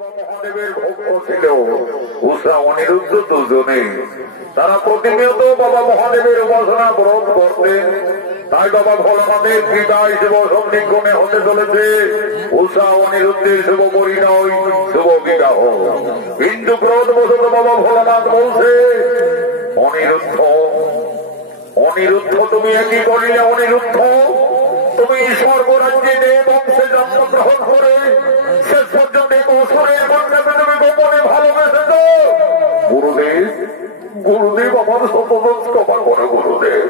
মহাদেবের ভক্ত ছিল উষা অনিরুদ্ধ দুজনে। তারা প্রতিনিয়ত বাবা মহাদেবের উপাসনা গ্রহণ করতেন। তাই বাবা ভোলানাথের কৃপায় শুভ সন্নিক্ষণে হতে চলেছে উষা অনিরুদ্ধের শুভ পরিণয়, শুভ বিবাহ। কিন্তু ক্রোধবশত বাবা ভোলানাথ বলছে, অনিরুদ্ধ অনিরুদ্ধ তুমি একই করিলে অনিরুদ্ধ, তুমি স্বর্গরাজ্যে দেব বংশে জন্মগ্রহণ করে শেষ পর্যন্ত অসুরের কন্যাকে তুমি গোপনে ভালোবেসেছ। গুরুদেব, গুরুদেব আমার শতদোষ ক্ষমা করে গুরুদেব।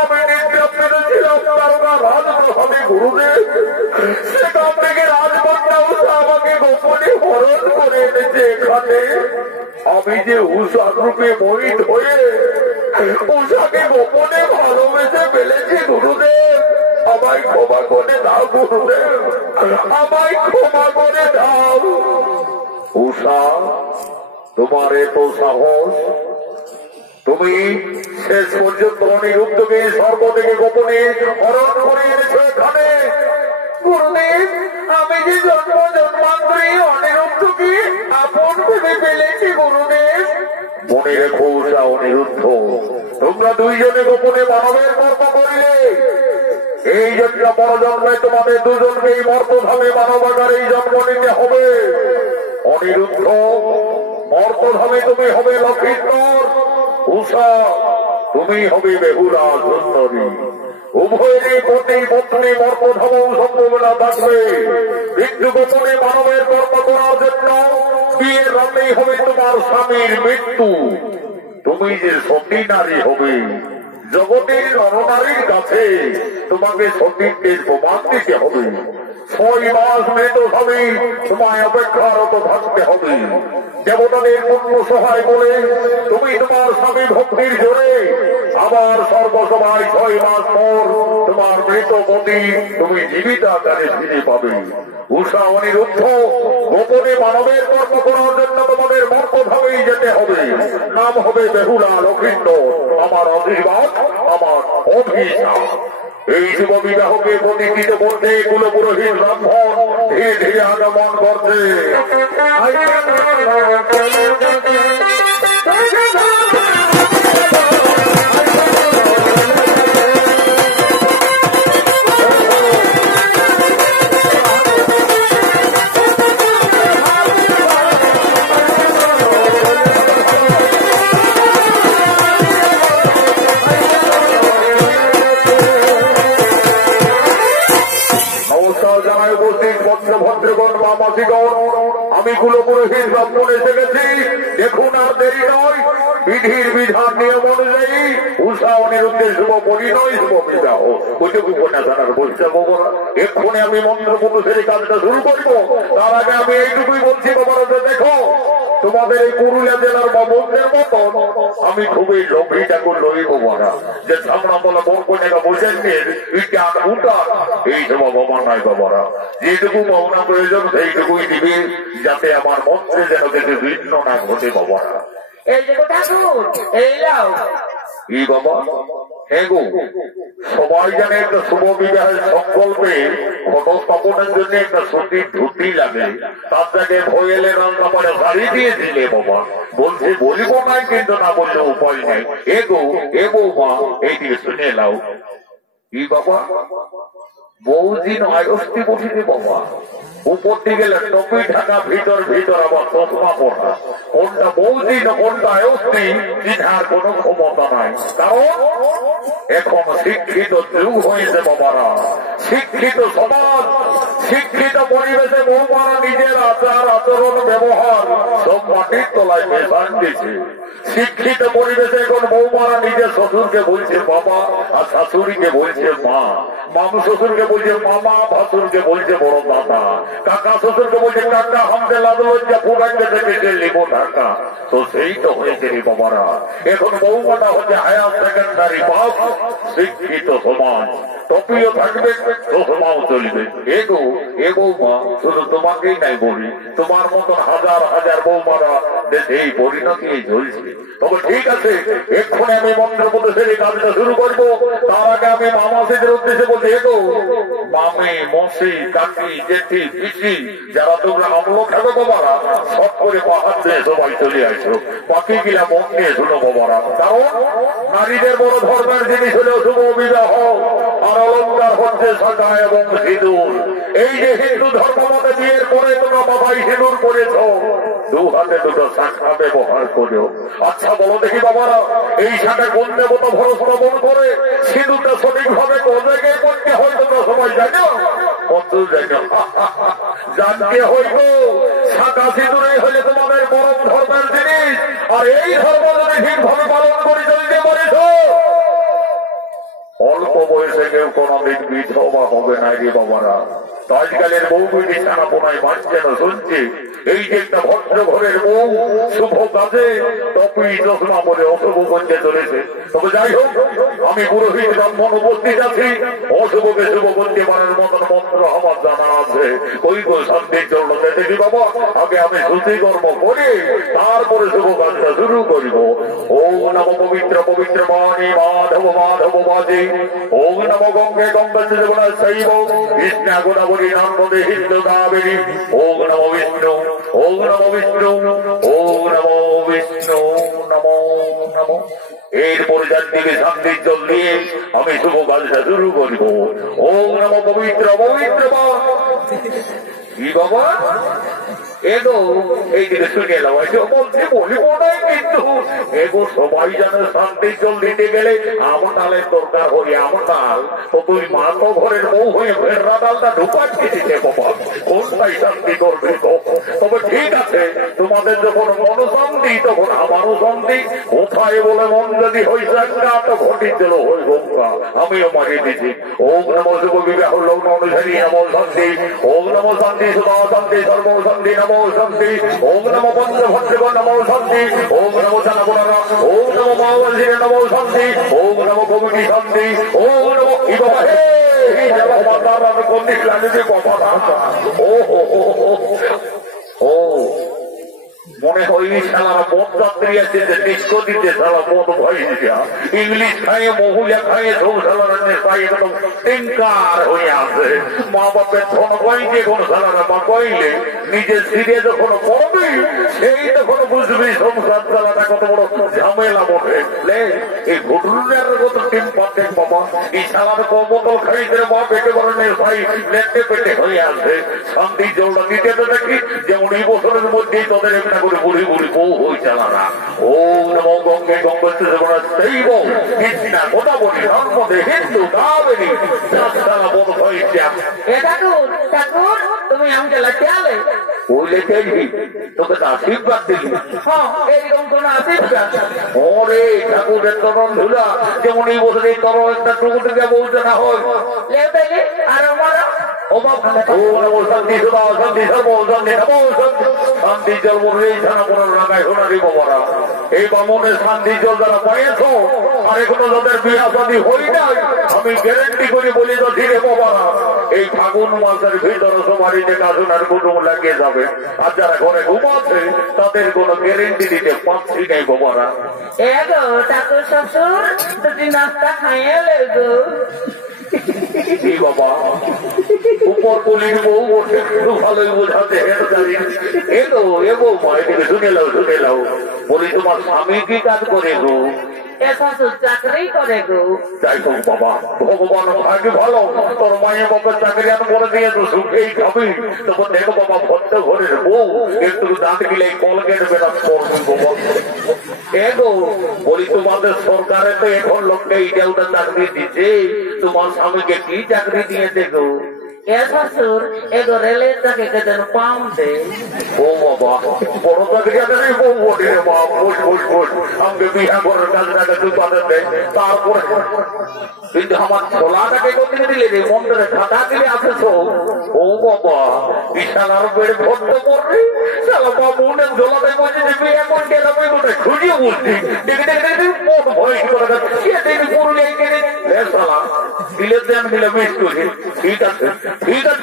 আমি নিদ্রা পেরেছিলাম তারকা রাজপ্রসাদে গুরুদেব, সেখান থেকে রাজকন্যা উষা আমাকে গোপনে হরণ করে এনেছে এখানে। আমি যে উষার রূপে মোহিত হয়ে উষাকে গোপনে ভালোবেসে ফেলেছি গুরুদেব, আমায় ক্ষমা করে দাও গুরুদেব, আমায় ক্ষমা করে দাও। উষা, তোমার এত সাহস, তুমি শেষ পর্যন্ত অনিরুদ্ধকে স্বর্গ থেকে গোপনে হরণ করে এনেছো এখানে। গুরুদেব, আমি যে জন্ম জন্মান্তরে অনিরুদ্ধকে আপন ভেবে ফেলেছি গুরুদেব। মনে রেখো উষা অনিরুদ্ধ, তোমরা দুইজনে গোপনে মানবের কর্ম করিলে এই জন্য বড় জন্মে তোমাদের দুজনকে এই মর্তধামে মানবাকারেই জন্ম নিতে হবে। অনিরুদ্ধ, মর্তধামে তুমি হবে লক্ষিন্দর, উষা তুমি হবে বেহুলা সুন্দরী। উভয়েরই পতি পত্নী মর্তধাম সম্ভাবনা থাকবে, কিন্তু গোপনে মানবের কর্ম করার জন্য বিয়ের রাতেই হবে তোমার স্বামীর মৃত্যু। তুমি যে সতী নারী হবে, জগতের নরনারীর কাছে তোমাকে সতীত্বের প্রমাণ দিতে হবে। 6 মাস মৃত স্বামী তোমায় অপেক্ষারত থাকতে হবে। দেবতাদের পুণ্য সহায় বলে তুমি তোমার স্বামী ভক্তির জোরে আবার সর্বসভায় 6 মাস পর তোমার মৃত পতি তুমি জীবিত আকারে ফিরে পাবে। উষা অনিরুদ্ধ, গোপনে মানবের কর্ম করার জন্য তোমাদের মর্তধামেই যেতে হবে। নাম হবে বেহুলা লক্ষিন্দর। আমার আশীর্বাদ, আমার অভিশাপ। এই শুভ বিবাহকে প্রতিষ্ঠিত করতে কুলপুরোহিত ব্রাহ্মণ ধীরে ধীরে আগমন করছে। আমি কুলপুরোহিত ব্রাহ্মণ এসে গেছি, দেখুন আর দেরি নয়। বিধির বিধান নিয়ম অনুযায়ী উষা অনিরুদ্ধের শুভ পরিণয়, শুভ বিবাহ। ওইটুকু কন্যা থানার বলছে বাবারা, এক্ষুনি আমি মন্ত্র পুরুষের কাজটা শুরু করবো। তার আগে আমি এইটুকুই বলছি বাবারা, দেখো তোমাদের এই পুরুলিয়া জেলার বাবুদের মতন আমি খুবই লোভী ঠাকুর লইব বাবা, যে সামনা বলা বোন কন্যাকে বলছেন এই সব বাবা নয় বাবারা। যেটুকু ভাবনা প্রয়োজন সেইটুকুই দিবে, যাতে আমার মন্ত্রে যেন কিছু ভিন্ন না ঘটে বাবারা। এই যে ঠাকুর, এই লাও। এই বাবা, হ্যাঁ গো, সবাই জানে একটা শুভ বিবাহের সংকল্পে ঘটস্থাপনের জন্য একটা সতীর ধুতি লাগে। তার জায়গায় ভয়েলে রান্না করে শাড়ি দিয়ে দিলে বাবা। বলছে বলিব নাই, কিন্তু না বললে উপায় নেই। এ গো, এ বৌমা, এই দিকে শুনে লাও। এই বাবা, বহুদিন আয়স্তি বসিনি বাবা। উপর দিকে টপি ঢাকা, ভিতর ভিতর আবার চশমা পড়া। কোনটা বহুদিন কোনটা আয়স্তি চিনার কোন ক্ষমতা নাই, কারণ এখন শিক্ষিত যুগ হয়েছে বাবারা। শিক্ষিত সমাজ, শিক্ষিত পরিবেশে বৌমারা নিজের আচার আচরণ ব্যবহার সব মাটির তলায় মেশান দিয়েছে। শিক্ষিত পরিবেশে এখন বৌমারা নিজের শ্বশুরকে বলছে বাবা, আর শাশুড়িকে বলছে মা। মামু শ্বশুরকে বলছে মামা, ভাসুরকে বলছে বড় দাদা, কাকা শ্বশুরকে বলছে কাকা, হামতে লাগলো যে পুরাকে থেকে লিব ঢাকা। তো সেই তো হয়েছে রে বাবারা। এখন বৌমাটা হচ্ছে হায়ার সেকেন্ডারি বাপ। শিক্ষিত সমাজ টপিও থাকবে, চশমাও চলবে। এগো এ বৌমা, শুধু তোমাকেই নাই বলি, তোমার মতন হাজার হাজার বৌমারা দেশে এই পরিণতি চলছে। তবে ঠিক আছে, এক্ষুনি আমি মন্ত্রপ্রদেশের এই কাজটা শুরু করবো। তার আগে আমি মামাসিদের উদ্দেশ্যে বলছি, এগো মামি, মসি, কাকি, জেঠি, পিসি, যারা তোমরা আমলো খাবে বাবারা, সব করে পাহাড় দিয়ে সবাই চলে আসো। বাকি গিলা মন নিয়ে শুনো বাবারা। কারণ নারীদের বড় ধর্মের জিনিস হল শুভ বিবাহ, আর অলঙ্কার হচ্ছে শাখা এবং সিঁদুর। এই যে হিন্দু ধর্ম মতে বিয়ের পরে তোমরা বাবাই সিঁদুর করেছ, দু হাতে দুটো শাখা ব্যবহার করো। আচ্ছা বলো দেখি বাবারা, এই শাখা কোন দেবতা ভরস্থাপন করে সিঁদুরটা সঠিকভাবে কোন জায়গায় করতে হয় তোমরা সবাই জানো? কত জানো? জানতে হইব শাখা সিঁদুরে হলে তোমাদের পরম ধর্মের জিনিস, আর এই ধর্ম যদি ঠিকভাবে পালন করে চলতে পারিস, অল্প বয়সে কেউ কোনদিন বিধবা হবে না রে বাবারা। আজকালের বউ বিধি ছানাপোনায় বাঁচছে না শুনছি। এই যে একটা ভদ্র ঘরের বউ শুভ কাজে টপি চশমা পরে অশুভ করতে চলেছে। তবে যাই হোক, আমি পুরোহিত ব্রাহ্মণ উপস্থিত আছি, অশুভকে শুভ করতে পারার মতন মন্ত্র আমার জানা আছে। ওই শান্তির জন্য দেখি বাবা, আগে আমি শুচি কর্ম করে তারপরে শুভ কাজটা শুরু করিব। ওম নম পবিত্র পবিত্র বাণী মাধব মাধব বাজে, ওম নম গঙ্গে গঙ্গা যমুনা শৈব কৃষ্ণা গোদাবরী নর্মদে হিন্দু কাবেরী, ওম নম বিষ্ণু, ওম নম বিষ্ণু, ওম নম বিষ্ণু, নমো নমো। এরপরে চারদিকে শান্তির জল দিয়ে আমি শুভ কাজটা শুরু করিব। ওম নম পবিত্র পবিত্র কি বাবা, এগো এইদিকে শুনে এলাম বলছে বলিব নাই, কিন্তু এগো সবাই জানে শান্তির জল দিতে গেলে আমার ডালের দরকার হই। আমার ডাল তো তুই মা তো ঘরের বউ হয়ে ফেররা ডালটা ঢুকাচ্ছি দিতে বাবা, কোনটাই শান্তি করবে? তবে ঠিক আছে, তোমাদের যখন মনশান্তি তখন আমারও শান্তি। কোথায় বলে মন যদি হয়েছে তো ঘটির জল হই গঙ্গা, আমিও মারিয়ে দিচ্ছি। ওম নমো শুভ বিবাহ লগ্ন অনুসারী নমো শান্তি, ওম নমো শান্তি সুধা শান্তি সর্ব শান্তি নমো শান্তি, ওম নমো পঞ্চভদ্রগ নমো শান্তি, ওম নমো জানপুরা, ওম নমো মাওয়াজির নমো শান্তি, ওম নমো কমিটি শান্তি, ওম নমো ও মনে হয় সারা পথ যাত্রী আছে, ডিস্কো দিতে সারা পথ ভয় ইংলিশ খাইয়ে মহুলিয়া খাইয়ে সংসারের পাই একদম টিঙ্কার হয়ে আছে। মা বাপের ধন পাইছে কোন সালারা মা পাইলে নিজের সিরে যখন পড়বি সেই তখন বুঝবি সংসার চালাটা কত বড় ঝামেলা বটে। এই ঘটনার কত টিম পাতে বাবা, এই সালার কমতল খাইতে মা পেটে বরণের ভাই লেটে পেটে হয়ে আছে। শান্তি জলটা দিতে তো দেখি যেমন এই বছরের মধ্যেই তাদের একটা করে বুড়ি বুড়ি বউ হই চালানা। ও নমো গঙ্গে গঙ্গা শৈব কৃষ্ণা গোদাবরী নর্মদে হিন্দু কাবেরী সারা বড় হয়েছে। ঠাকুর তুমি আমাকে লাগালে বলে দেখবি তোকে তো আশীর্বাদ দিবি। এরকম কোন আশীর্বাদ? ওরে ঠাকুরের তরণ ধুলা যেমন এই বছর এই তরণ একটা টুকু থেকে বলতে না হয়। আর আমারা শান্তি সুধা শান্তি সর্ব শান্তি নমো শান্তি, শান্তি জল মনে ছানাপোনার রাগায় সোনারি বাবারা। এই বামনের শান্তি জল যারা পাইয়েছ আর এখনো যাদের বিয়া শাদী হই নাই, আমি গ্যারেন্টি করে বলি তো ধীরে বাবারা, এই ফাগুন মাসের ভিতরে সবারই কাজুনার কুটুম লাগিয়ে যাবে। আর যারা ঘরে ঘুমাচ্ছে তাদের কোনো গ্যারেন্টি দিতে পারছি নাই বাবারা। এগো ঠাকুর শ্বশুর তুমি নাস্তা খাইয়ে লেগো বাবা, উপর পুলিশ বউ বসে একটু ভালোই বোঝাতে এলো এ বউ মায়ের শুনে লাও শুনে লাও। বলি তোমার স্বামী কি কাজ করে গো? চাকরি করে গো। যাই হোক বাবা, ভগবান ভাগ্য ভালো, তোর মায়ের বাবার চাকরি আর করে দিয়ে তো সুখেই খাবি। তখন দেখো বাবা ভদ্র ঘরের বউ একটু দাঁত গিলে কলগেট বেড়া করবি বাবা। এগো বলি তোমাদের সরকারে তো এখন লোককে এইটা ওটা চাকরি দিচ্ছে, তোমার স্বামীকে কি চাকরি দিয়েছে গো? এ শ্বশুর এগো রেলের তাকে কেন পাম দে ও বাবা বড় তাকে আমাকে বিহা করার কাজটাকে তুই পাতেন দেয় তারপরে কিন্তু আমার ছোলাটাকে কোথায় দিলে রে মন্দিরে ঠাটা দিলে আসেছ ও বাবা বিশালার বেড়ে ভর্ত করবে চালা বাবু উঠেন ঝোলাতে বলছে যে বিয়ে করে গেলাম ওই গোটা খুঁজিয়ে বলছি দেখে দেখে মোট ভয় করে যাচ্ছে পুরুলিয়ায় কেনে সালা দিলে আমি দিলাম ঠিক আছে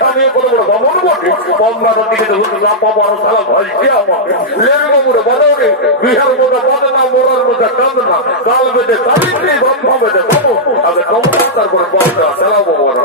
আমি কত বড় বামন বটে কমলার দিকে দেখুন পাবো আরো সালা ভাইছে আমাকে লেন বাবুরে বাদরে বিহার মধ্যে বাদে না মোড়ার মধ্যে কাঁদ না কাল বেঁধে তালিতে গন্ধ বেঁধে বাবু আগে কমলা তারপরে বাবুরা চালাবো ওরা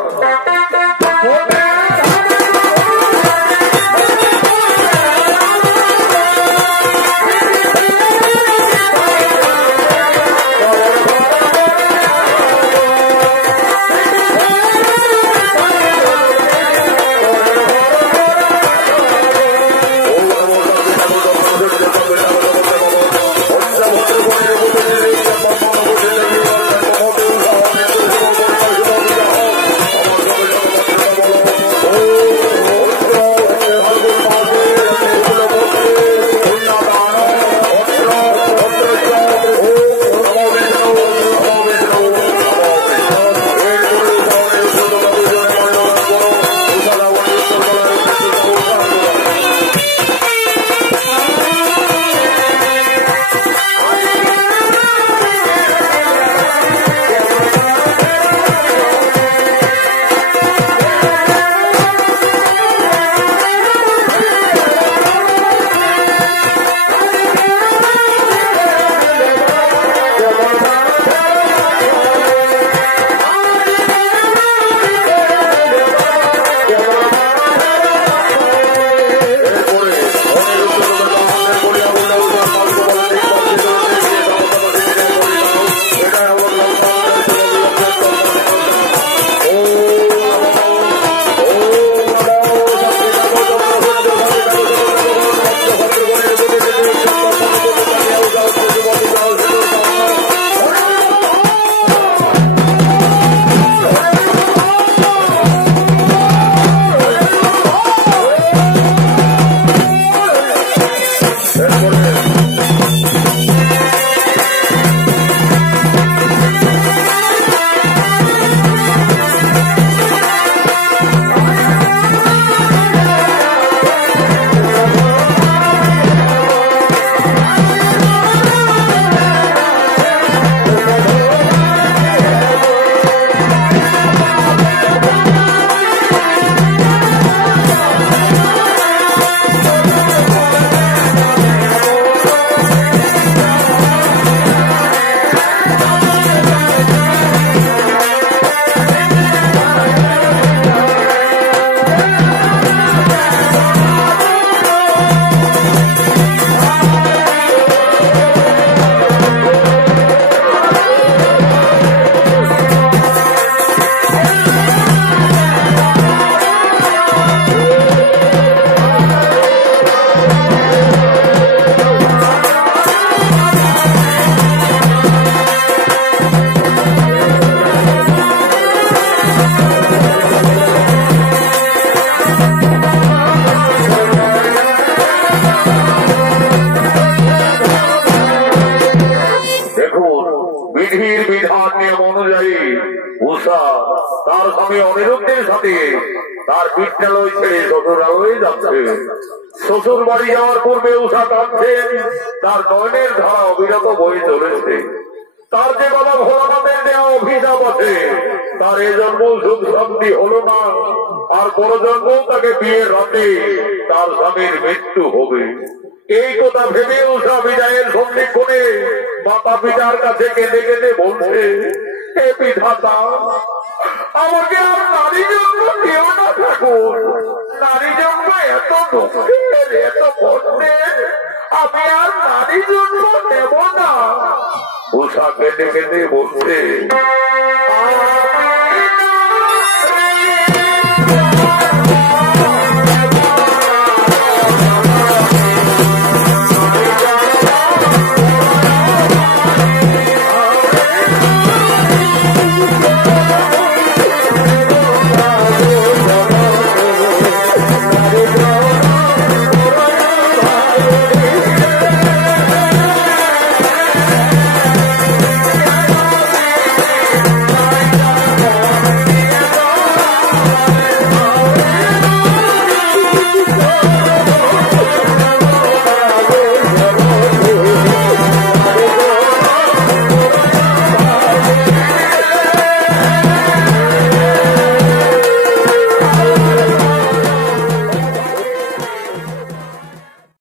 তার স্বামী অনিরুদ্ধের সাথে তার বিদ্যালয় ছেড়ে শ্বশুরালয়ে যাচ্ছে। শ্বশুর বাড়ি যাওয়ার পূর্বে উষা কাঁদছেন, তার নয়নের ধারা অবিরত বয়ে চলেছে। তার যে বাবা ভোলানাথের দেওয়া অভিশাপ আছে, তার এ জন্ম সুখ শান্তি হলো না, আর বড় জন্ম তাকে বিয়ের রাতে তার স্বামীর মৃত্যু হবে। এই কথা ভেবে উষা বিদায়ের সন্ধিক্ষণে মাতা পিতার কাছে কেঁদে কেঁদে বলছে, হে বিধাতা, আমাকে আর নারী জন্ম দিও না ঠাকুর। নারী জন্ম এত দুঃখের, এত কষ্টের, আমি আর নারী জন্ম নেব না। উষা কেঁদে কেঁদে বলছে,